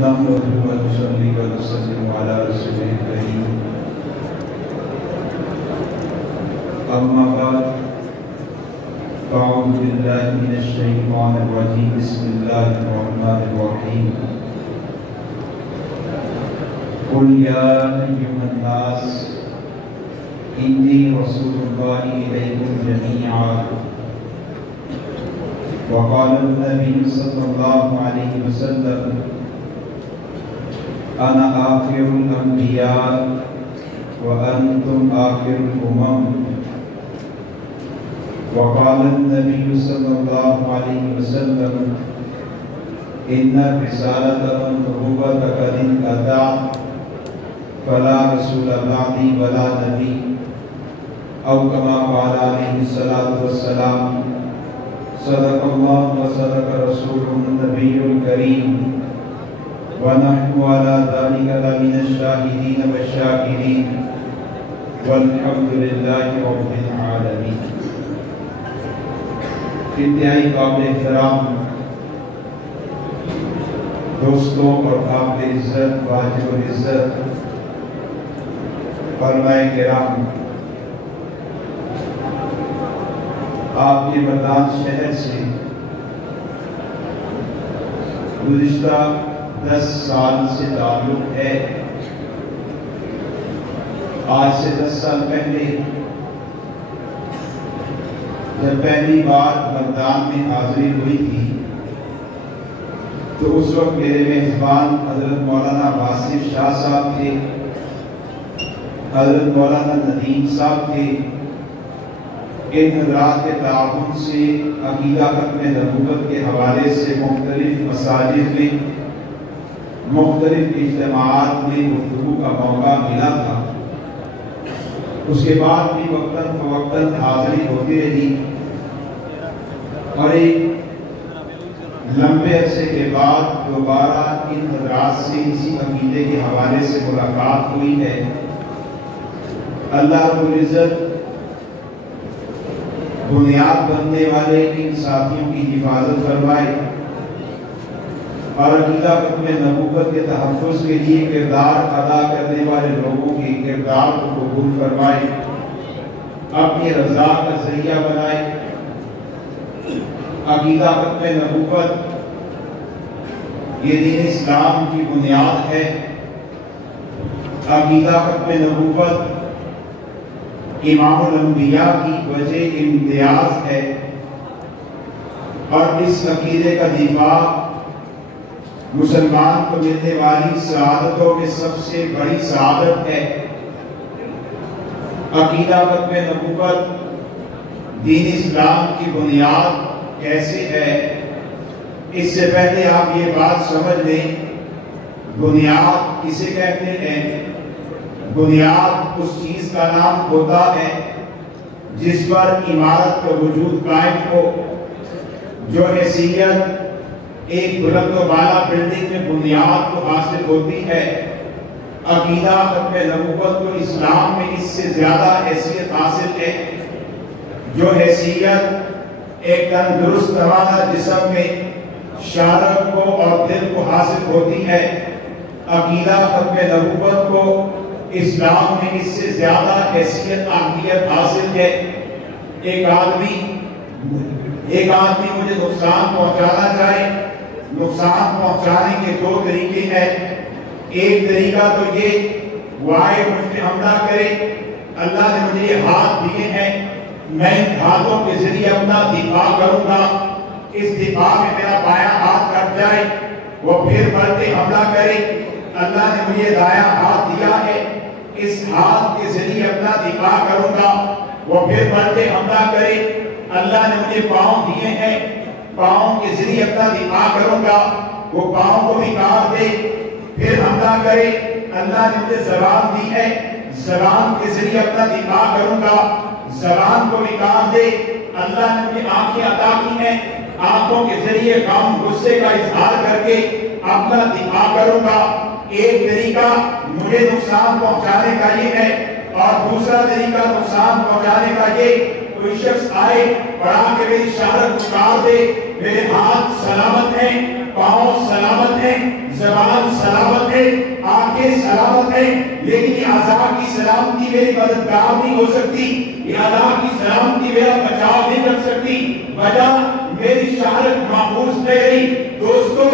نحمده ونصلي ونسلم على رسوله الكريم أما بعد فأعوذ بالله من الشيطان الرجيم بسم الله الرحمن الرحيم قل يا أيها الناس إني رسول الله إليكم جميعا وقال النبي صلى الله عليه وسلم أنا آخر الأنبياء وأنتم آخر الأمم وقال النبي صلى الله عليه وسلم إن الرسالة والنبوة قد انقطعت فلا رسول بعدي ولا نبي أو كما قال عليه الصلاة والسلام صدق الله وصدق رسوله النبي الكريم ونحن على ذلك لمن الشاهدين والشاكرين والحمد لله رب العالمين. انتہائی قابل احترام دوستوں اور قابل عزت واجب العزت علماء کرام، آپ کے مردان شہر سے گزشتہ 10 سال سے تعلق ہے. آج سے 10 سال پہلے جب پہلی بار مردان میں حاضری ہوئی تھی تو اس وقت میرے میزبان حضرت مولانا واصف شاہ صاحب تھے، حضرت مولانا ندیم صاحب تھے. ان حضرات کے تعاون سے عقیدہ ختم نبوت کے حوالے سے مختلف مساجد میں مختلف اجتماعات میں گفتگو کا موقع ملا تھا. اس کے بعد بھی وقتاً فوقتاً حاضری ہوتی رہی اور ایک لمبے عرصے کے بعد دوبارہ ان حضرات سے اسی عقیدے کے حوالے سے ملاقات ہوئی ہے. اللہ رب العزت بنیاد بننے والے ان ساتھیوں کی حفاظت فرمائے اور عقیدہ ختم نبوت کے تحفظ کے لیے کردار ادا کرنے والے لوگوں کے کردار کو قبول فرمائے، اپنی رضا کا ذریعہ بنائے. عقیدہ ختم نبوت یہ دین اسلام کی بنیاد ہے. عقیدہ ختم نبوت امام الانبیاء کی وجہ امتیاز ہے اور اس عقیدے کا دفاع مسلمان کو ملنے والی سعادتوں میں سب سے بڑی سعادت ہے. عقیدہ ختم نبوت دین اسلام کی بنیاد کیسے ہے؟ اس سے پہلے آپ یہ بات سمجھ لیں، بنیاد کسے کہتے ہیں؟ بنیاد اس چیز کا نام ہوتا ہے جس پر عمارت کا وجود قائم ہو. جو حیثیت ایک بلند و بالا بلڈنگ میں بنیاد کو حاصل ہوتی ہے، عقیدہ ختم نبوت کو اسلام میں اس سے زیادہ حیثیت حاصل ہے. جو حیثیت ایک تندرست توانا جسم میں شارب کو اور دل کو حاصل ہوتی ہے، عقیدہ ختم نبوت کو اسلام میں اس سے زیادہ حیثیت اہمیت حاصل ہے. ایک آدمی مجھے نقصان پہنچانا چاہے، نقصان پہنچانے کے 2 طریقے ہیں. ایک طریقہ تو یہ وہ آئے مجھ پہ حملہ کرے، اللہ نے مجھے یہ ہاتھ دیے ہیں، میں ان ہاتھوں کے ذریعے اپنا دفاع کروں گا. اس دفاع میں میرا بایاں ہاتھ کٹ جائے، وہ پھر بڑھتے حملہ کرے. اللہ نے مجھے دایاں ہاتھ دیا ہے، اس ہاتھ کے ذریعے اپنا دفاع کروں گا. وہ پھر بڑھتے حملہ کرے. اللہ نے مجھے پاؤں دیے ہیں، پاؤں کے ذریعے اپنا دفاع کروں گا. وہ پاؤں کو بھی کاٹ دے پھر حملہ کرے. اللہ نے مجھے زبان دی ہے، زبان کے ذریعے اپنا دفاع کروں گا. زبان کو بھی کاٹ دے. اللہ نے مجھے آنکھیں عطا کی ہیں، آنکھوں کے ذریعے غم غصے کا اظہار کر کے اپنا دفاع کروں گا. ایک طریقہ مجھے نقصان پہنچانے کا یہ ہے اور دوسرا طریقہ نقصان پہنچانے کا یہ کوئی شخص آئے پڑھا کہ میری شہادت اتار دے، میرے ہاتھ سلامت ہیں، پاؤں سلامت ہیں، زبان سلامت ہے، آنکھیں سلامت ہیں، لیکن یہ اعضاء کی سلامتی میری مددگار نہیں ہو سکتی، یہ اعضاء کی سلامتی میرا بچاؤ نہیں کر سکتی، وجہ میری شہادت محفوظ نہیں رہی۔ دوستو،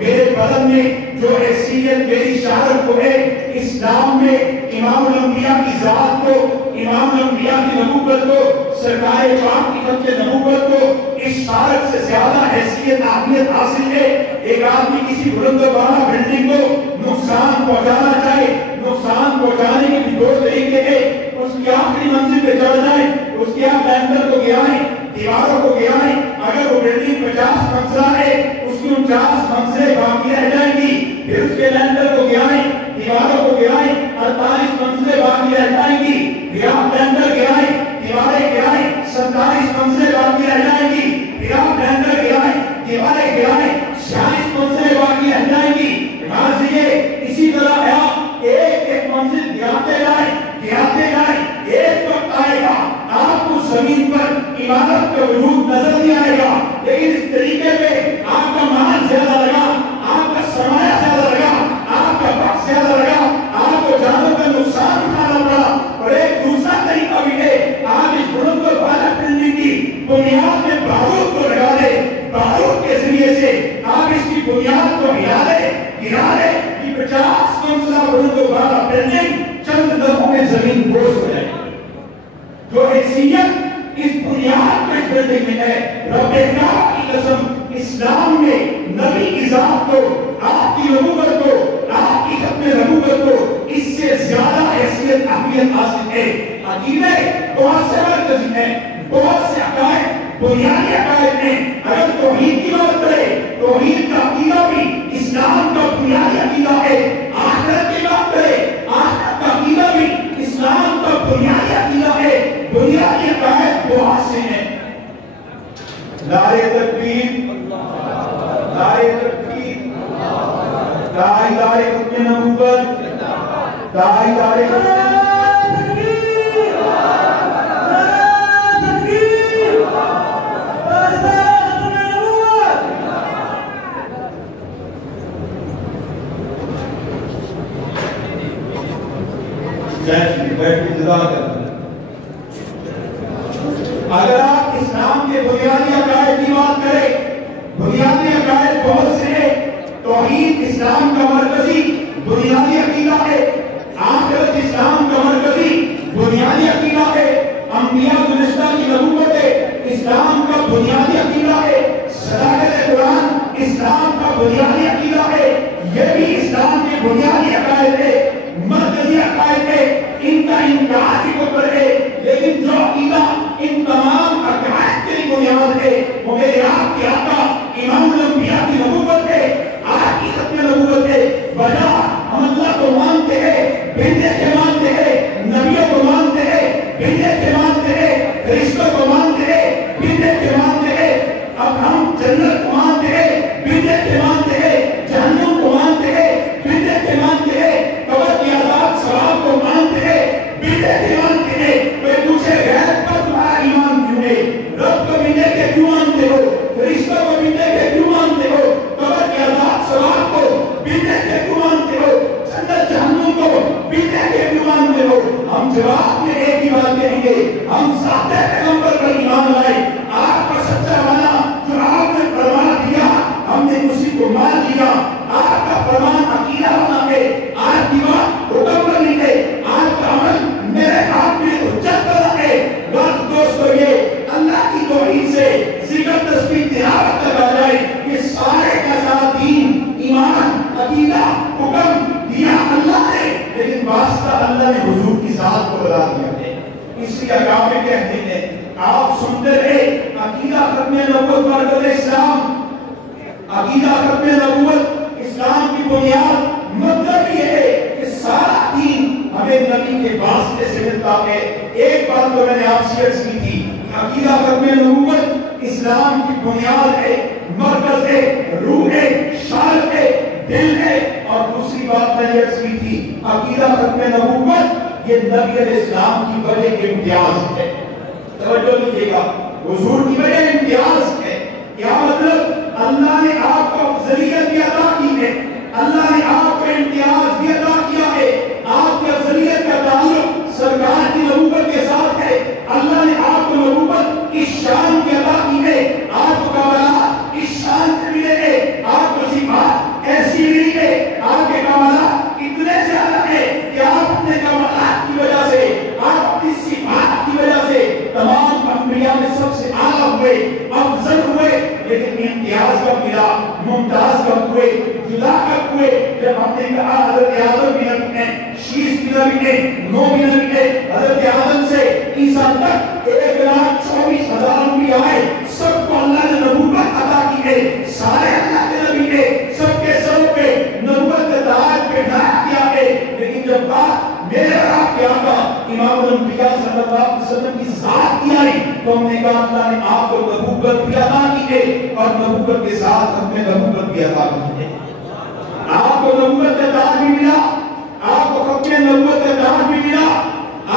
میرے بدن میں جو حیثیت میری شہادت کو ہے، اسلام میں امام الانبیاء کی ذات کو، امام الانبیاء کی نبوت کو، سرکار پاک کی خط نبوت کو اس شہادت سے زیادہ حیثیت اہمیت حاصل ہے۔ ایک آدمی کسی بلند و بالا بلڈنگ کو نقصان پہنچانا چاہے، نقصان پہنچانے کے بھی دو طریقے ہیں، اس کی آخری منزل پہ چڑھ جائیں، اس کے آپ بینڈر کو گرائیں، دیواروں کو گرائیں، اگر وہ بلڈنگ 50 منزلہ ہے اس کی 49 منزلیں باقی رہ جائیں گی، پھر اس کے لینڈر کو گرائیں، دیواروں کو گرائیں، 48 منزلیں باقی رہ جائیں گی، پھر آپ لینڈر گرائیں، دیواریں گرائیں، 47 منزلیں باقی رہ جائیں گی، پھر آپ لینڈر گرائیں، دیواریں گرائیں، 46 منزلیں باقی رہ جائیں گی۔ اسی طرح آپ ایک ایک منزل گراتے جائیں، ایک وقت آئے گا آپ کو زمین پر عبادت کا وجود نظر نہیں آئے گا، لیکن اس طریقے پہ آپ کا مال زیادہ لگا، آپ کا سرمایہ زیادہ لگا، آپ کا وقت زیادہ لگا، آپ کو جانوں کا نقصان اٹھانا پڑا۔ اور ایک دوسرا طریقہ بھی ہے، آپ اس بلند و بالا بلڈنگ کی بنیاد میں بارود کو لگا دے، بارود کے ذریعے سے آپ اس کی بنیاد کو ہلا دے، کہ 50 منزلہ بلند و بالا بلڈنگ چند لمحوں میں زمین بوس ہو جائے۔ جو حیثیت اس بنیاد میں اس بلڈنگ میں ہے، رب کعبہ کی قسم، اسلام میں نبی کی ذات کو، آپ کی نبوت کو، آپ کی ختم نبوت کو اس سے زیادہ حیثیت اہمیت حاصل ہے۔ عقیدے بہت سے مرکزی ہیں، بہت سے عقائد بنیادی عقائد ہیں، اگر توحید کی بات کرے، توحید کا عقیدہ بھی اسلام کا بنیادی عقیدہ ہے، آخرت کی بات کرے، آخرت کا عقیدہ بھی اسلام کا بنیادی عقیدہ ہے، بنیادی عقائد بہت سے ہیں۔ نعرہ تکبیر، نعرہ تکبیر، تاجدار ختم نبوت، تاجدار ختم اگر آپ اسلام کے بنیادی عقائد کی بات کریں، بنیادی عقائد بہت سے ہیں، توحید اسلام کا مرکزی بنیادی عقیدہ ہے، آخرت اسلام کا مرکزی بنیادی عقیدہ ہے، انبیاء گزشتہ کی نبوت اسلام کا بنیادی عقیدہ ہے، صداقت قرآن اسلام کا بنیادی عقیدہ ہے، یہ بھی اسلام کے بنیادی عقائد ہے، مرکزی عقائد ہے، ان کا انکار ہی اوپر ہے، لیکن جو عقیدہ ان تمام عقائد کی بنیاد ہے وہ میرے آپ کے آقا امام الانبیاء کی نبوت ہے، آپ کی ختم نبوت ہے۔ وجہ ہم اللہ کو مانتے ہیں، بندے سے مانتے ہیں، نبیوں کو مانتے ہیں، بندے سے مانتے ہیں، فرشتوں کو مانتے ہیں، بندے سے مانتے ہیں، اب ہم جنت کو مانتے ہیں، بندے سے مانتے ہیں، جہنم کو مانتے ہیں، بندے سے مانتے ہیں، قبر کی عذاب ثواب کو مانتے ہیں، بندے سے مانتے ہیں۔ کوئی پوچھے غیر پر تمہارا ایمان کیوں ہے؟ رب کو بندے کے کیوں مانتے ہو؟ فرشتوں کو بندے کے کیوں مانتے ہو؟ قبر کی عذاب ثواب کو بندے کے کیوں مانتے ہو؟ جنت جہنم کو بندے کے کیوں مانتے ہو؟ ہم جواب میں ایک ہی بات کہیں گے، ہم ساتھ پیغمبر پر ایمان لائے، آپ کا سچا مانا جو آپ نے فرمان دیا ہم نے اسی کو مان لیا، آپ کا فرمان عقیدہ بنا ہے، آپ کی بات حکم بنی ہے، آپ کا عمل میرے ہاتھ میں حجت بنا ہے۔ بس دوستو، یہ اللہ کی توحید سے ذکر تسبیح تلاوت تک آ جائے، یہ سارے کا سارا دین، ایمان، عقیدہ، حکم دیا اللہ نے، لیکن واسطہ اللہ نے حضور کی ذات کو بتا دیا ہے۔ اس لیے اقامے کہتے ہیں، آپ سنتے رہے عقیدہ ختم نبوت مرکز اسلام، عقیدہ ختم نبوت اسلام کی بنیاد، مطلب یہ ہے کہ سارا دین ہمیں نبی کے واسطے سے ملتا ہے۔ ایک بات تو میں نے آپ سے عرض کی تھی، عقیدہ ختم نبوت اسلام کی بنیاد ہے، مرکز ہے، روح ہے، شارت ہے، دل ہے، اور دوسری بات میں نے عرض کی تھی، عقیدہ ختم نبوت یہ نبی علیہ السلام کی وجہ امتیاز ہے۔ توجہ دیجیے گا، حضور کی وجہ امتیاز ہے. کیا مطلب؟ اللہ نے آپ کو افضلیت بھی عطا کی ہے، اللہ نے آپ کو امتیاز بھی عطا کیا ہے. آپ کی افضلیت کا تعلق سرکار کی نبوت کے ساتھ ہے. اللہ نے آپ کو نبوت اس شان کی عطا کی ہے، آپ کو کمالات اس شان سے ملے ہیں، آپ کو صفات ایسی ملی ہے، آپ کے کمالات اتنے زیادہ ہیں کہ آپ اپنے کمالات کی وجہ سے، آپ اپنی صفات کی وجہ سے تمام انبیاء میں سب سے اعلیٰ ہوئے، افضل ہوئے. لیکن امتیاز کب ملا، ممتاز کب ہوئے، جدا کب ہوئے؟ جب ہم نے کہا حضرت آدم بھی نبی ہیں، شیش بھی نبی ہیں، نو بھی نبی ہیں. حضرت آدم سے عیسیٰ تک 1,24,000 انبیاء آئے، سب کو اللہ نے نبوت عطا کی ہے، سارے اللہ کے نبی ہیں، سب کے سروں پہ نبوت کا تاج پہنا دیا ہے. لیکن جب بات میرے اور آپ کے آقا امام الانبیاء صلی اللہ علیہ وسلم کی ذات کی آئی تو ہم نے کہا اللہ نے آپ کو نبوت بھی عطا کی ہے اور نبوت کے ساتھ ہم نے نبوت بھی عطا کی ہے. آپ کو نبوت کا تاج بھی ملا، آپ کو ختم نبوت کا تاج بھی ملا،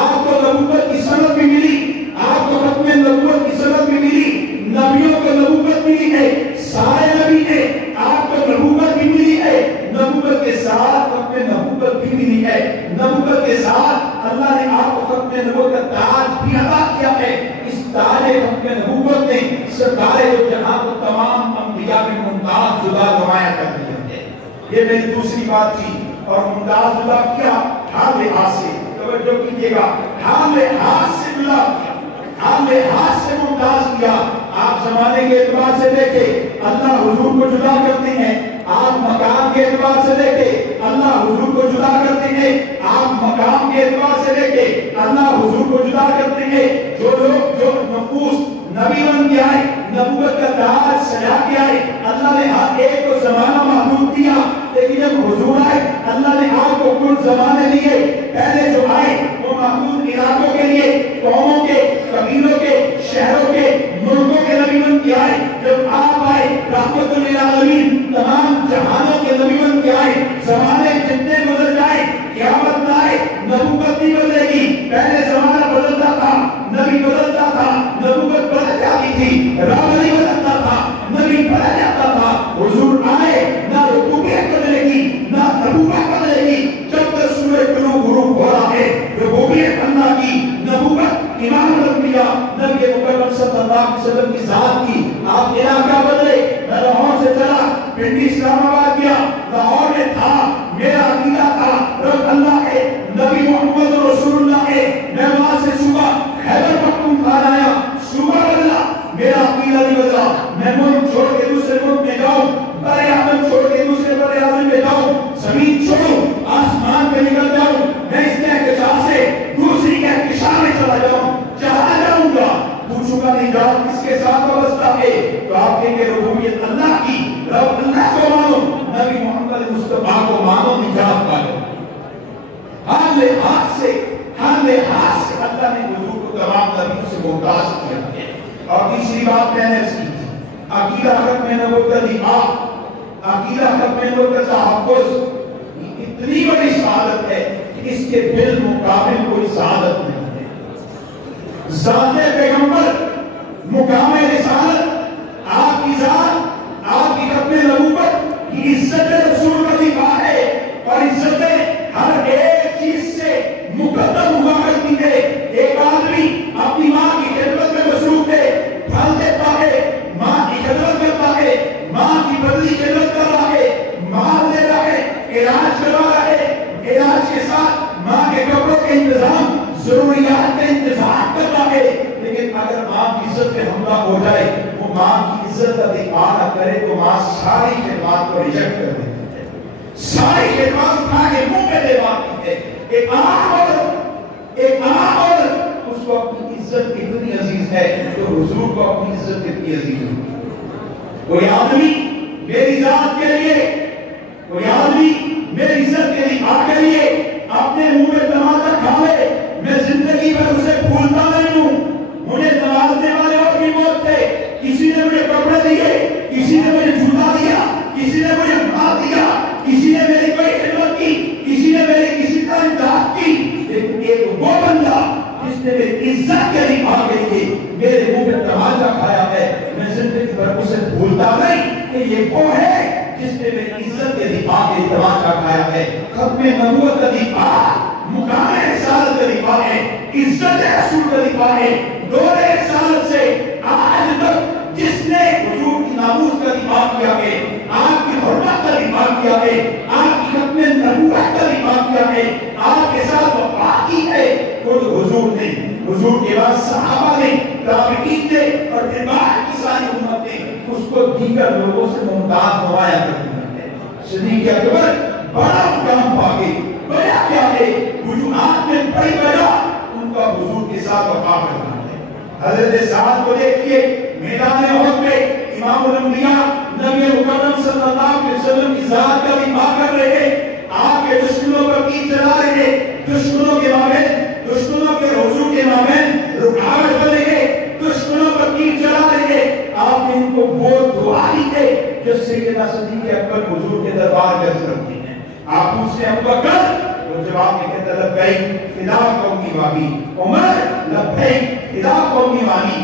آپ کو نبوت کی سند بھی ملی، آپ کو ختم نبوت کی سند بھی ملی. نبیوں کو نبوت ملی ہے، سارے نبی ہیں، آپ کو نبوت بھی ملی ہے. نبوت کے ساتھ ختم نبوت بھی ملی ہے. نبوت کے ساتھ اللہ نے آپ کو ختم نبوت کا تاج بھی عطا کیا ہے. اس تاج ختم نبوت نے سرکار دو جہاں کو تمام انبیاء میں ممتاز جدا نمایاں کر دیا ہے. یہ میری دوسری بات تھی. اور ممتاز جدا کیا ہر لحاظ سے، توجہ کیجیے گا، ہر لحاظ سے جدا کیا، ہر لحاظ سے ممتاز کیا. آپ زمانے کے اعتبار سے دیکھیں اللہ حضور کو جدا کرتے ہیں، آپ مقام کے اعتبار سے دیکھیں اللہ حضور کو جدا کرتے ہیں، آپ مقام کے اعتبار سے دیکھیں اللہ حضور کو جدا کرتے ہیں. جو لوگ جو نفوس نبی بن کے آئے، نبوت کا تاج سجا کے آئے، اللہ نے ہر ایک کو زمانہ محدود دیا. لیکن جب حضور آئے اللہ نے آپ کو کل زمانے دیے. پہلے جو آئے وہ محدود علاقوں کے لیے، قوموں کے، قبیلوں کے، شہروں کے، ملکوں کے نبی بن کے آئے. جب آپ آئے رحمت للعالمین، تمام جہانوں کے نبی بن کے آئے. زمانے جتنے گزر جائے قیامت آئے نبوت نہیں بدلے گی. پہلے زمانہ بدلتا تھا، نبی بدلتا تھا، نبوت بدل جاتی تھی، راہ نہیں بدلتا تھا، نبی بدل جاتا تھا. حضور آئے نہ ربوبیت بدلے گی نہ نبوت بدلے گی. جب تک سورج طلوع غروب ہو رہا ہے ربوبیت اللہ کی، نبوت امام الانبیاء نبی مکرم صلی اللہ علیہ وسلم کی ذات کی. آپ علاقہ بدلے، میں لاہور سے چلا پنڈی اسلام آباد گیا، لاہور میں تھا، میرا عقیدہ تھا رب اللہ ہے، نبی محمد رسول اللہ ہے. میں وہاں سے صبح خیبر پختونخوا آیا، صبح بدلا، میرا عقیدہ نہیں بدلا. میں ملک چھوڑ کے دوسرے ملک میں جاؤں، بر اعظم چھوڑ کے دوسرے بر اعظم میں جاؤں، زمین چھوڑوں، آسمان پہ نکل جاؤں، میں اس کہکشاں سے دوسری کہکشاں میں چلا جاؤں، جہاں جاؤں گا پوچھوں گا نہیں جاؤ کس کے ساتھ وابستہ ہے تو آپ کہیں گے ربوبیت اللہ کی، رب اللہ کو مانو، نبی محمد مصطفیٰ کو مانو، نجات پالو. ہر لحاظ سے اللہ نے حضور کو تمام نبیوں سے ممتاز کیا ہے. اور تیسری بات میں نے اس کی عقیدہ ختم نبوت کا دفاع، عقیدہ ختم نبوت کا تحفظ اتنی بڑی سعادت ہے کہ اس کے بالمقابل کوئی سعادت نہیں ہے. ذات پیغمبر، مقام رسالت، آپ کی ذات، آپ کی ختم نبوت، یہ عزت رسول کا دفاع ہے. اور عزت ہر ایک چیز سے مقدم ہوا کرتی ہے. ایک آدمی اپنی ماں کی خدمت میں مصروف ہے، پھل دیتا ہے، ماں کی خدمت کرتا ہے، ماں کی بدلی خدمت کر رہا ہے، مال دے رہا ہے، علاج کروا رہا ہے، علاج کے ساتھ ماں کے کپڑوں کے انتظام، ضروریات کا انتظام کرتا ہے. لیکن اگر ماں کی عزت پہ حملہ ہو جائے، وہ ماں کی عزت کا دفاع نہ کرے تو ماں ساری خدمات کو ریجیکٹ کر دیتی ہے، ساری خدمات اٹھا کے منہ پہ دے پاتی ہے. ایک عام عورت اس کو اپنی عزت اتنی عزیز ہے جو حضور کو اپنی عزت اتنی عزیز ہے. کوئی آدمی میری ذات کے لیے، کوئی آدمی میری عزت کے دفاع کے لیے اپنے منہ میں ٹماٹر کھا لے، میں زندگی میں اسے بھولتا نہیں ہوں. مجھے نوازنے والے اور بھی بہت تھے، کسی نے مجھے کپڑے دیے، کسی نے مجھے جوتا دیا، کسی نے مجھے مال دیا، کسی نے میری کوئی خدمت کی، کسی نے میری کسی طرح امداد کی. لیکن ایک وہ بندہ جس نے میری عزت کے دفاع کے لیے یہ وہ ہے جس نے میری عزت کے دفاع کے تماشا کھایا ہے. ختم نبوت کا دفاع، مقام رسالت کا دفاع ہے، عزت رسول کا دفاع ہے. دور رسالت سے آج تک جس نے حضور کی ناموس کا دفاع کیا ہے، آپ کی حرمت کا دفاع کیا ہے، آپ کی ختم نبوت کا دفاع کیا ہے، آپ کے ساتھ وفا کی ہے، وہ تو حضور نے، حضور کے بعد صحابہ نے، تابعین نے، اور پھر بعد کی ساری امت نے اس کو دیگر لوگوں سے ممتاز نمایا کرتی ہے. صدیق اکبر بڑا مقام پا کے بڑا کیا ہے، وجوہات میں بڑی وجہ ان کا حضور کے ساتھ وفا کرنا ہے. حضرت سعد کو دیکھیے میدان احد میں امام الانبیاء نبی مکرم صلی اللہ علیہ وسلم کی ذات کا دفاع کر رہے ہیں. آپ کے دشمنوں پر تیر چلا رہے ہیں، دشمنوں کے مابین، دشمنوں کے حضور کے مابین رکاوٹ بنے گے، دشمنوں پر تیر چلا رہے ہیں. آپ نے ان کو وہ دعا دی ہے جس سے کہ صدیق اکبر حضور کے دربار میں عرض رکھتے ہیں. آپ پوچھتے ہیں ابوبکر، وہ جواب میں کہتا ہے لبیک فدا قومی وابی. عمر لبیک فدا قومی وابی.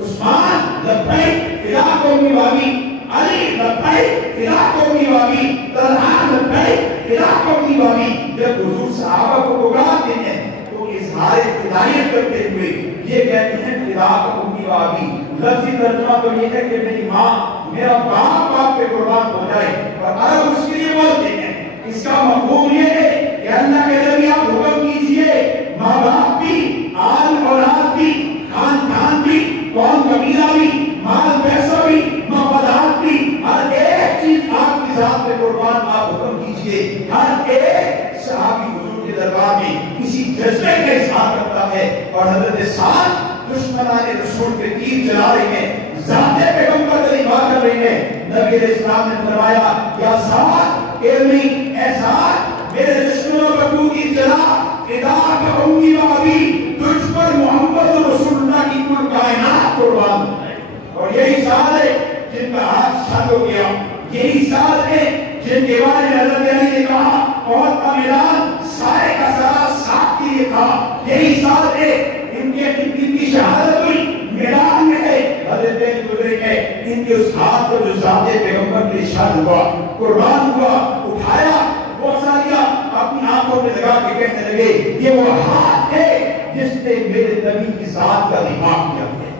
عثمان لبیک فدا قومی وابی. علی لبیک فدا قومی وابی. طلحہ لبیک فدا قومی وابی. جب حضور صحابہ کو پکارتے ہیں تو اظہار فدائیت کرتے ہوئے یہ کہتے ہیں فدا قومی وابی. لفظی ترجمہ تو یہ ہے کہ میری ماں، میرا باپ پہ قربان ہو جائے، اور عرب اس کے لیے بولتے ہیں. اس کا مفہوم یہ ہے کہ اللہ کے نبی آپ حکم کیجئے، ماں باپ بھی، آل اولاد بھی، خاندان بھی، قوم قبیلہ بھی، مال پیسہ بھی، مفادات بھی، ہر ایک چیز آپ کی ذات پہ قربان آپ حکم کیجئے. ہر ایک صحابی حضور کے دربار میں کسی جذبے کا اظہار کرتا ہے. اور حضرت سعد دشمنان رسول پہ تیر چلا رہے ہیں، ذات پیغمبر کا دفاع کر رہے ہیں. نبی علیہ السلام نے فرمایا یا سعد ارمی اے سعد، میرے دشمنوں پر تو تیر چلا، فدا کا امی و ابی، تجھ پر محمد رسول اللہ کی کل کائنات قربان ہے. اور یہی سعد ہے جن کا ہاتھ شاد ہو گیا، یہی سعد ہے جن کے بارے میں حضرت علی نے کہا اور کا میدان سارے کا سارا ساتھ کے لیے تھا. یہی سعد ہے ان کی شہادت ہوئی میدان میں ہے، حضرت علی گزرے گئے، ان کے اس ہاتھ کو جو ذات پیغمبر کے ارشاد ہوا، قربان ہوا، اٹھایا، بوسہ لیا، اپنی آنکھوں پہ لگا کے کہنے لگے یہ وہ ہاتھ ہے جس نے میرے نبی کی ذات کا دفاع کیا ہے،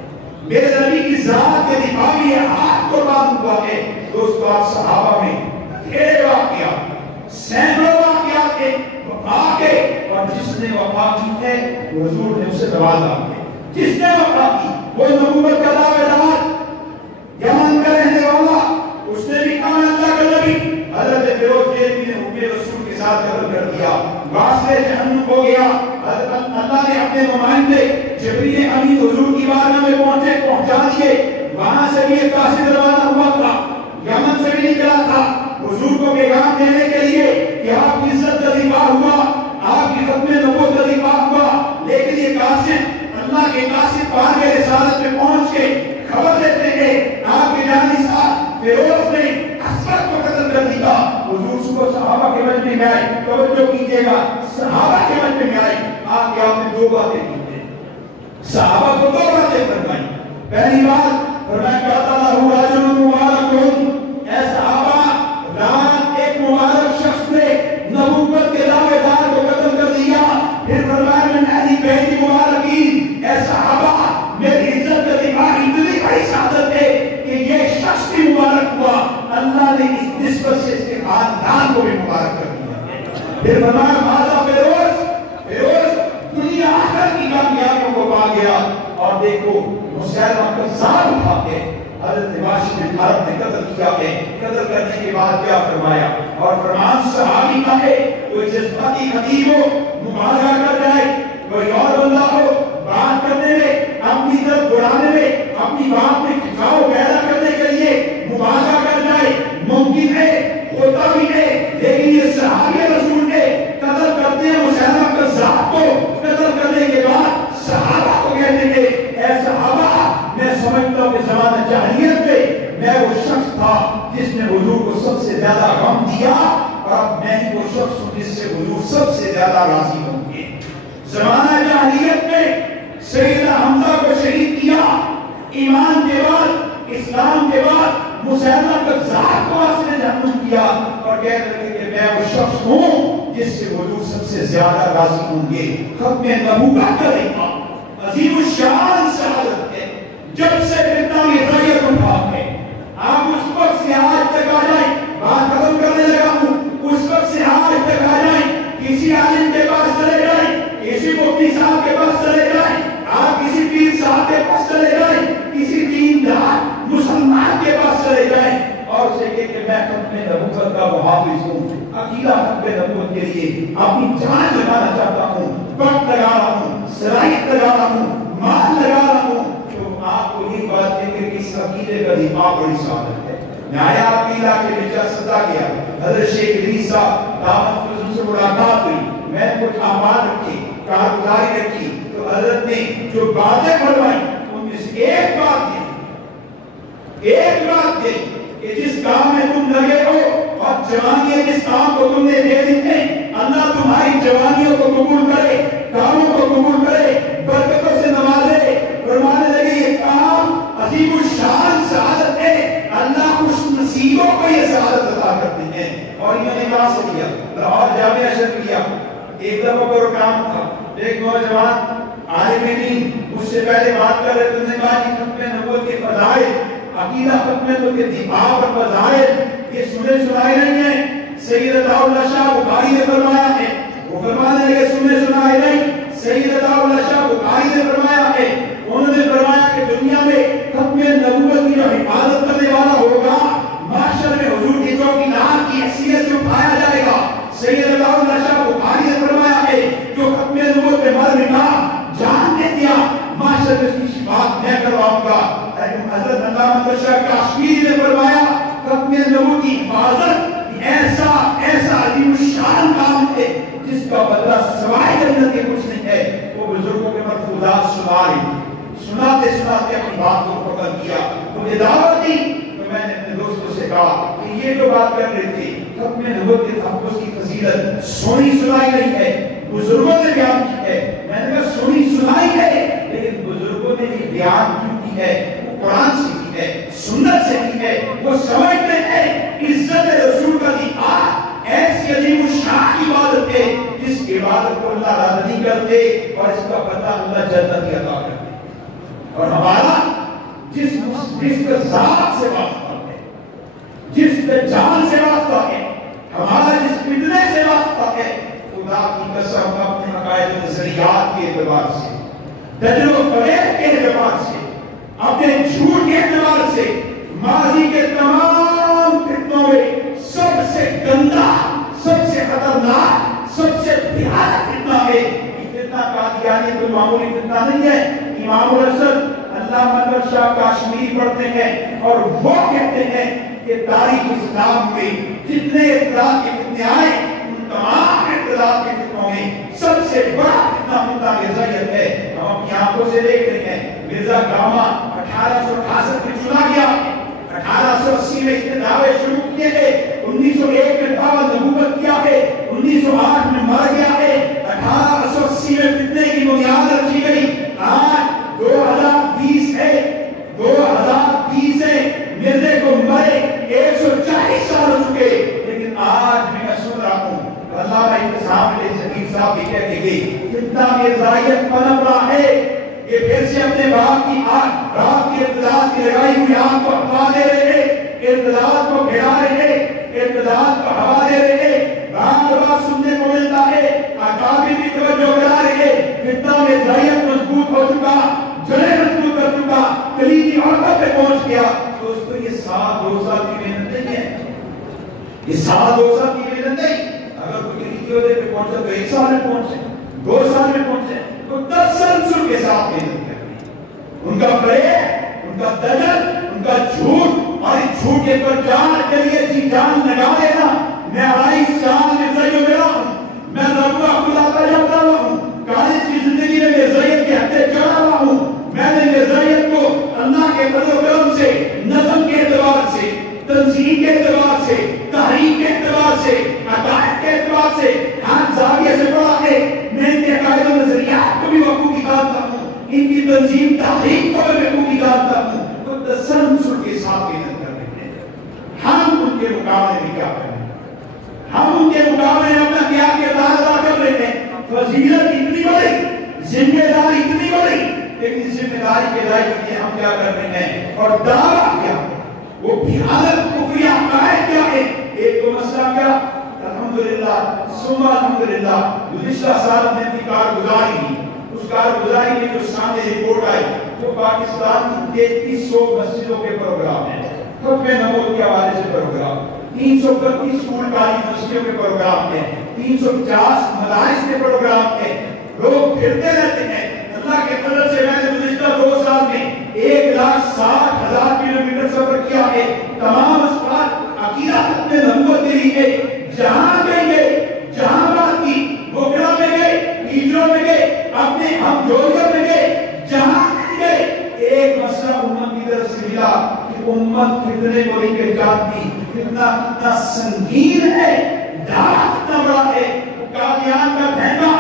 میرے نبی کی ذات کے دفاع میں یہ ہاتھ قربان ہوا ہے. دوستو آپ صحابہ میں ڈھیر واقعات، سینکڑوں واقعات کے وفا کے، اور جس نے وفا کی ہے حضور نے اسے نوازا ہے. جس نے وفا کی وہ نبوت کا دعوے دار، یمن کا رہنے والا، اس نے بھی کہا اللہ کا نبی. حضرت فیروز جیلوی نے حکم رسول کے ساتھ قتل کر دیا، واسطے جہنم ہو گیا. حضرت اللہ نے اپنے نمائندے جبریل امین حضور کی بارگاہ میں پہنچا دیے. وہاں سے بھی ایک قاصد روانہ ہوا تھا، یمن سے بھی نکلا تھا حضور کو پیغام دینے کے لیے کہ آپ کی عزت کا دفاع ہوا، آپ کی ختم نبوت کا دفاع ہوا. لیکن یہ قاصد، اللہ کے قاصد پار کے رسالت میں پہنچ کے خبر دیتے ہیں آپ کے جانی صاحب فیروز نے اسود کو قتل کر دیا. حضور کو صحابہ کے مجمع میں آئے، توجہ کیجئے گا، صحابہ کے مجمع میں آئے، آپ کے آپ نے دو باتیں کی ہیں، صحابہ کو دو باتیں فرمائیں. پہلی بات فرمایا کہتا اللہ راجل مبارک، اے صحابہ رات ایک مبارک شخص نے نبوت کے دعوے دار کو قتل کر دیا. پھر فرمایا من اہل بیت مبارکین، اے صحابہ میری عزت کا دفاع اتنی بڑی سعادت ہے کہ یہ شخص بھی مبارک ہوا، اللہ نے اس نسبت سے اس کے خاندان کو بھی مبارک کر دیا. پھر فرمایا خاصا فیروز دنیا آخرت کی کامیابیوں کو پا گیا. اور دیکھو مسیلمہ کذاب اٹھا کے حضرت واشی بن حرب نے قتل کیا ہے. قتل کرنے کے بعد کیا فرمایا؟ اور فرمان صحابی کا ہے کوئی جذباتی خطیب ہو مبالغہ کر جائے، کوئی اور بندہ ہو بات کرنے میں، اپنی طرف بڑھانے میں، اپنی بات میں کھچاؤ پیدا کرنے کے لیے مبالغہ کر جائے، ممکن ہے، ہوتا بھی ہے. لیکن یہ صحابی رسول نے قتل کرتے ہیں مسیلمہ کذاب کو، قتل کرنے کے بعد صحابہ کو کہتے ہیں اے صحابہ میں سمجھتا ہوں کہ زمانہ جاہلیت میں میں وہ شخص تھا جس نے حضور کو سب سے زیادہ غم دیا، اور اب میں ہی وہ شخص ہوں جس سے حضور سب سے زیادہ راضی ہوں گے. زمانہ جاہلیت میں سیدنا حمزہ کو شہید کیا، ایمان کے بعد، اسلام کے بعد مسیلمہ کذاب کو واسطے جہنم کیا اور کہہ رہے کہ میں وہ شخص ہوں جس سے حضور سب سے زیادہ راضی ہوں گے. ختم نبوت کرے گا عظیم الشان سعادت ہے. جب سے فتنہ مرزائیت اٹھا ہے آپ اس وقت سے آج تک آ جائیں, بات ختم کرنے لگا ہوں, اس وقت سے آج تک آ جائیں, کسی عالم کے پاس چلے جائیں, کسی مفتی صاحب کے پاس چلے جائیں, آپ کسی پیر صاحب کے پاس چلے جائیں, کسی دیندار مسلمان کے پاس چلے جائیں اور اسے کہے کہ میں ختم نبوت کا محافظ ہوں, عقیدہ ختم نبوت کے لیے اپنی جان لگانا چاہتا ہوں, وقت لگا رہا ہوں, صلاحیت لگا رہا ہوں, مال لگا رہا ہوں, تو آپ کو یہ بات ہے کہ اس عقیدے کا دفاع بڑی سعادت ہے. نیا عقیدہ کے بیچا صدا کیا حضرت شیخ ادریس صاحب دعوت خصوص سے ملاقات ہوئی, میں نے کچھ اعمال رکھی, کارگزاری رکھی, تو حضرت نے جو باتیں فرمائی ان میں سے ایک بات یہ کہ جس کام میں تم لگے ہو اور جوانی جس کام کو تم نے دے دی ہے, اللہ تمہاری جوانیوں کو قبول کرے, کاموں کو قبول کرے, برکتوں سے نوازے. فرمانے لگے یہ کام عظیم الشان سعادت ہے, اللہ خوش نصیبوں کو یہ سعادت عطا کرتے ہیں. اور انہوں نے کہاں سے کیا؟ لاہور جامعہ شرعیہ. ایک دفعہ پروگرام تھا, ایک نوجوان عالم دین اس سے پہلے بات کر رہے تھے, نے کہا کہ ختم نبوت کے فضائل, عقیدہ ختم نبوت کے دفاع اور فضائل یہ سنائے نہیں ہیں. سید عطا اللہ شاہ بخاری نے فرمایا ہے, وہ فرمانے لگے سنائے نہیں, سید عطا اللہ شاہ بخاری نے فرمایا ہے, انہوں نے فرمایا کہ دنیا میں ختم نبوت کی جو حفاظت کرنے والا ہوگا معاشر میں حضور کی چوکیدار کی حیثیت سے اٹھایا جائے گا. سید عطا اللہ شاہ بخاری نے فرمایا ہے جو ختم نبوت پہ مر مٹا جان دے دیا معاشر میں اس کی شفاعت میں کرواؤں گا. حضرت علامہ شاہ کاشمیری نے فرمایا ختم نبوت کی حفاظت ایسا عظیم الشان کام ہے جس کا بدلہ سوائے جنت کے کچھ نہیں ہے. وہ بزرگوں کے ملفوظات سناتے اپنی بات کو پکڑ کیا, مجھے دعوت دی تو میں نے اپنے دوستوں سے کہا کہ یہ جو بات کر رہے تھے ختم نبوت کے تحفظ کی فضیلت سنائی نہیں ہے, بزرگوں نے بیان کی ہے. میں نے کہا سنائی ہے, لیکن بزرگوں نے یہ بیان کیوں کی ہے؟ وہ قرآن سے کی ہے, سنت سے کی ہے. وہ سمجھتے ہیں عزت رسول کا دفاع ایسی عظیم الشان عبادت ہے جس کی عبادت کو اللہ رد نہیں کرتے اور اس کا بدلہ اللہ جنت ہی عطا کرتے. اور ہمارا جس کا ذات سے واسطہ ہے, جس کا جان سے واسطہ ہے, ہمارا جس فتنے سے واسطہ ہے, خدا کی قسم اپنے عقائد و نظریات کے اعتبار سے, دجل و فریب کے اعتبار سے, اپنے جھوٹ کے اعتبار سے, ماضی کے تمام فتنوں میں سب سے گندا, سب سے خطرناک, سب سے بھیانک فتنہ ہے. یہ فتنہ قادیانی کوئی معمولی فتنہ نہیں ہے. امام الحسن علامہ اکبر شاہ کاشمیری پڑھتے ہیں اور وہ کہتے ہیں کہ تاریخ اسلام میں جتنے اختلاف کے فتنے آئے ان تمام اختلاف کے فتنوں میں سب سے بڑا فتنہ مرزائیت ہے. ہم اپنی آنکھوں سے دیکھ رہے ہیں مرزا گاما 1868 میں چنا گیا, 1880 میں اس نے دعوے شروع کیے ہیں, 1901 میں دعویٰ نبوت کیا ہے, 1908 میں مر گیا ہے, 1880 میں فتنے کی بنیاد رکھی گئی. آج 2020 ہے, 2020 ہے, مرزے کو مرے 140 سال ہو چکے, لیکن آج میں سن رہا ہوں علامہ ابتسام علیہ السلام صاحب بھی کہتے ہیں کتنا مرزائیت پنپ رہا ہے. یہ پھر سے اپنے باپ کی ارتداد کی لگائی ہوئی آنکھ کو ہوا دے رہے ہیں, ارتداد کو گھرا رہے ہیں, ارتداد کو ہوا دے رہے ہیں. بار سننے کو ملتا ہے, اکابر بھی توجہ کرا رہے ہیں, فتنہ مرزائیت مضبوط ہو چکا, جڑیں مضبوط کر چکا, کلیدی عہدہ پہ پہنچ گیا. تو اس کو یہ 2 سال کی محنت نہیں ہے, یہ 2 سال کی محنت نہیں. اگر کوئی کلیدی عہدے پہ پہنچا تو 1 سال میں پہنچے, 2 سال میں پہنچے, تو تسلسل کے ساتھ محنت کرنی. ان کا فریب, ان کا دجل, ان کا جھوٹ, اور اس جھوٹ کے پر جان کے لیے جی جان لگا لینا. میں 28 سال مرزائیوں میں رہا ہوں, میں ربوہ خدا کا جاتا رہا ہوں, کالج کی زندگی میں مرزائیت کے ہتھے چڑھا رہا ہوں. میں نے مرزائیت کو اللہ کے فضل و کرم سے, نظم کے اعتبار سے, تنظیم کے اعتبار سے, تحریک کے اعتبار سے, عقائد کے اعتبار سے ہر زاویے سے پڑھا ہے. میں ان کے عقائد و نظریات کو بھی وقوفی جانتا ہوں, ان کی تنظیم تحریک کو بھی وقوفی جانتا ہوں. تو تسلسل کے ساتھ محنت کرنے ہیں. کے مقابلے میں کیا کریں؟ ہم ان کے مقابلے میں اپنا کیا کردار ادا کر رہے ہیں؟ فضیلت اتنی بڑی، ذمہ داری اتنی بڑی، لیکن ذمہ داری کے ادائی کے لیے ہم کیا کر رہے ہیں اور دعویٰ کیا ہے؟ وہ بھیانت کفری عقائد کیا ہے؟ ایک تو مسئلہ کیا؟ الحمدللہ ثم الحمدللہ گزشتہ سال میں بھی کارگزاری کی، اس کارگزاری کی جو سامنے رپورٹ آئی وہ پاکستان کی 3300 مسجدوں کے پروگرام ہیں، ختم نبوت کے حوالے سے پروگرام، 332 اسکول کاری یونیورسٹیوں کے پروگرام ہیں، 350 مدارس کے پروگرام ہیں، لوگ پھرتے رہتے ہیں۔ اللہ کے فضل سے میں نے گزشتہ 2 سال میں 1,60,000 کلومیٹر سفر کیا ہے، تمام اسفار عقیدہ ختم نبوت کے لیے جہاں گئے گئے، جہاں بات کی، بکرا میں گئے، ہیجروں میں گئے، اپنے ہم جوڑیوں میں گئے، جہاں گئے ایک مسئلہ امت کی طرف سے ملا کہ امت فتنے کو نہیں پہچانتی، فتنہ کتنا سنگین ہے، ڈھالا کتنا بڑا ہے۔ قادیان کا بہنگا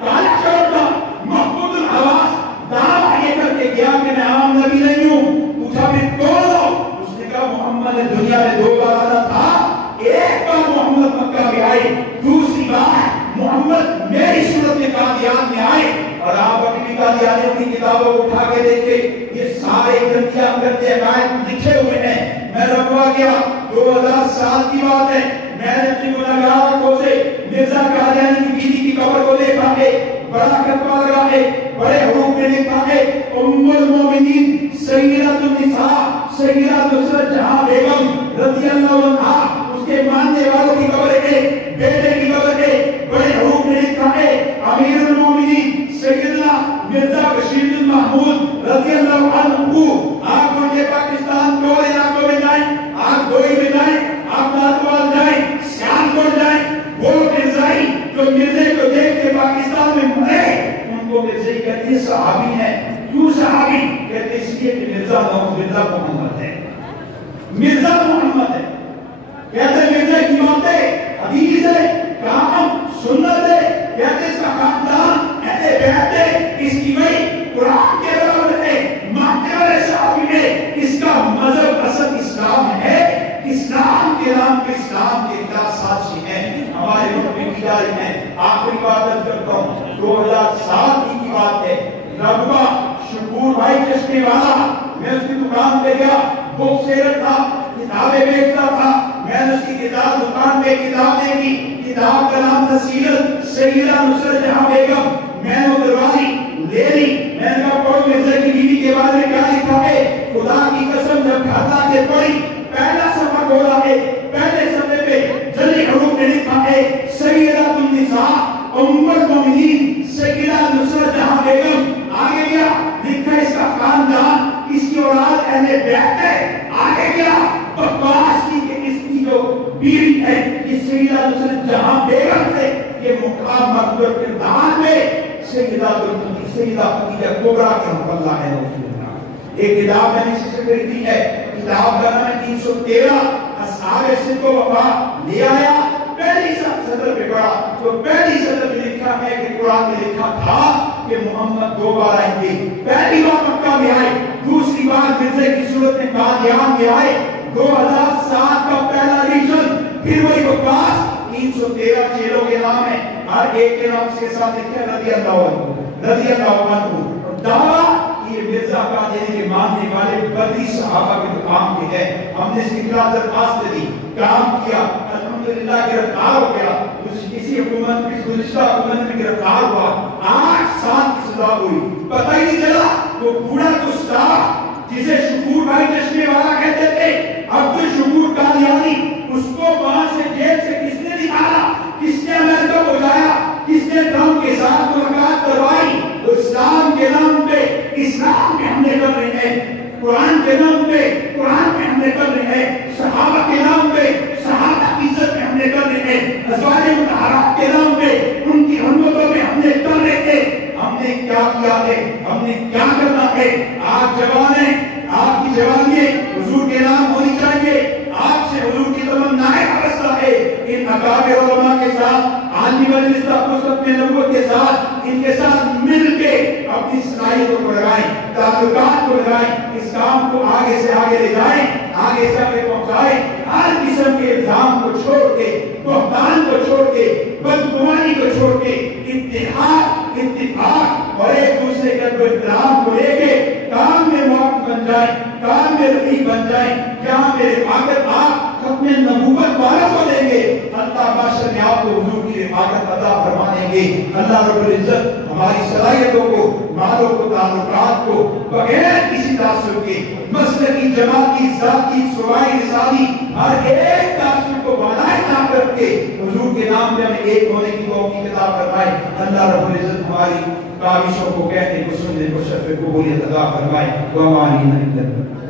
کالا چوڑا محمود الحواس دعویٰ یہ کر کے گیا کہ میں عام نبی نہیں ہوں، پوچھا پھر کون ہو؟ اس نے کہا محمد نے دنیا میں 2 بار آنا تھا، ایک بار محمد مکہ میں آئے، دوسری بار محمد میری صورت میں قادیان میں آئے۔ اور آپ ابھی قادیانیوں کی کتابوں کو اٹھا کے دیکھیں، یہ سارے گندیاں کرتے عقائد لکھے ہوئے ہیں۔ میں رکھوا گیا 2000 سال کی بات ہے، میں نے اپنی گناہگار آنکھوں سے مرزا قادیانی کی بیوی کی قبر کو دیکھا ہے، بڑا کتبہ لگا ہے، بڑے حروف میں لکھا ہے ام المومنین سیدۃ النساء سیدہ نصرت جہاں بیگم رضی اللہ عنہا، اس کے ماننے والوں کی قبر ہے، بیٹے کی قبر ہے، بڑے حروف میں لکھا ہے امیر المومنین سیدنا مرزا بشیر الدین محمود رضی اللہ عنہ۔ آپ مجھے پاکستان کو علاقوں میں جائیں، آپ گوئی میں جائیں، آپ ناتوال جائیں، سیالکوٹ جائیں، وہ مرزائی جو مرزے کو دیکھ کے پاکستان میں مرے، ان کو مرزائی کہتے ہیں صحابی ہیں۔ کیوں صحابی کہتے اس لیے کہ مرزا مرزا محمد ہے، مرزا محمد ہے، کہتے ہیں مرزا کی باتیں حدیث ہے، کام سنت ہے، کہتے اس کا خاندان اہل بیت ہے، اس کی وہی قرآن کے برابر ہے، ماننے والے صحابی ہے، اس کا مذہب اصل اسلام ہے، اسلام کے نام پہ اسلام کے خلاف سازشی ہیں ہمارے ملک میں کی جا رہی ہیں۔ آخری بات عرض کرتا ہوں، 2007 کی بات ہے، ربا شکور بھائی چشمے والا، میں اس کی دکان پہ گیا، بک سیرت تھا، کتابیں بیچتا تھا، میں نے اس کی کتاب دکان پہ کتاب دیکھی، کتاب کا نام نصیرت سیدہ نصرت جہاں بیگم، میں نے دروازی لے لی، میں نے کہا پڑھو مرزا کی بیوی کے بارے میں کیا لکھا ہے؟ خدا کی قسم جب کھاتا کے پڑھی، پہلا صفحہ کھولا ہے، پہلے صفحے پہ جلی حروف میں لکھا ہے سیدۃ النساء ام المومنین سیدہ نصرت جہاں بیگم، آگے گیا لکھا اس کا خاندان، اس کی اولاد اہل بیت ہے، آگے گیا بکواس کی کہ اس کی جو بیوی ہے یہ سیدہ نصرت جہاں بیگم ہے، یہ مقام مقبر کردار میں سیدہ خدیجہ کبریٰ کے ہم اللہ ہے رسول اللہ۔ ایک کتاب میں نے اس سے خریدی ہے، کتاب کا نام ہے 313 اصحاب صدق و وفا، لے آیا پہلی صدر پہ پڑھا تو پہلی صدر پہ لکھا ہے کہ قرآن میں لکھا تھا کہ محمد 2 بار آئیں گے، پہلی بار مکہ میں آئے، دوسری بار مرزے کی صورت میں قادیان میں آئے، 2007 کا پہلا ایڈیشن، پھر وہی بکواس، 313 چیلوں کے نام ہے، ہر ایک کے نام کے ساتھ لکھا ہے رضی اللہ عنہ، دعویٰ یہ مرزا قادیانی کے ماننے والے بدری صحابہ کے مقام کے ہیں۔ ہم نے اس کی خلاف درخواست دی، کام کیا، الحمدللہ گرفتار ہو گیا، اسی حکومت میں گزشتہ حکومت میں گرفتار ہوا، 8 سال کی سزا ہوئی، پتہ ہی نہیں چلا وہ بوڑھا گستاخ جسے شکور بھائی چشمے والا کہتے تھے، عبد الشکور قادیانی، اس کو وہاں سے جیل سے کس نے نکالا، کس نے امریکہ پہنچایا، کس نے ٹرمپ کے ساتھ ملاقات کروائی؟ اسلام کے نام پہ اسلام میں حملے کر رہے ہیں، قرآن کے نام پہ قرآن میں حملے کر رہے ہیں، صحابہ کے نام پہ صحابہ کی عزت میں حملے کر رہے ہیں، ازواج مطہرات کے نام پہ ان کی حرمتوں میں حملے کر رہے تھے۔ ہم نے کیا کیا ہے، ہم نے کیا کرنا ہے؟ آپ جوان ہیں، آپ کی جوانی حضور کے نام ہونے ہر قسم کے الزام کو چھوڑ کے، بہتان کو چھوڑ کے، بدگمانی کو چھوڑ کے اتحاد، اتفاق اور ایک دوسرے کے احترام کو لے کے کام میں موافق بن جائیں، کام میں رفیق بن جائیں. جہاں میرے رفاقت آپ ختم نبوت والوں کو دیں گے، اللہ بادشاہ نے آپ کو حضور کی رفاقت عطا فرما دیں گے. اللہ رب العزت ہماری صلاحیتوں کو، مالوں کو، تعلقات کو بغیر کسی تعصب کے، مسلکی، جماعتی، ذاتی، صوبائی، رسالی، ہر ایک تعصب کو بالائے نہ کر کے حضور کے نام پہ ہمیں ایک ہونے کی توفیق عطا فرمائے. اللہ رب العزت ہماری کاوشوں کو، کہنے کو، سننے کو شرف قبولیت عطا فرمائے. وَمَا عَلَيْنَا إِلَّا الْبَلَاغُ.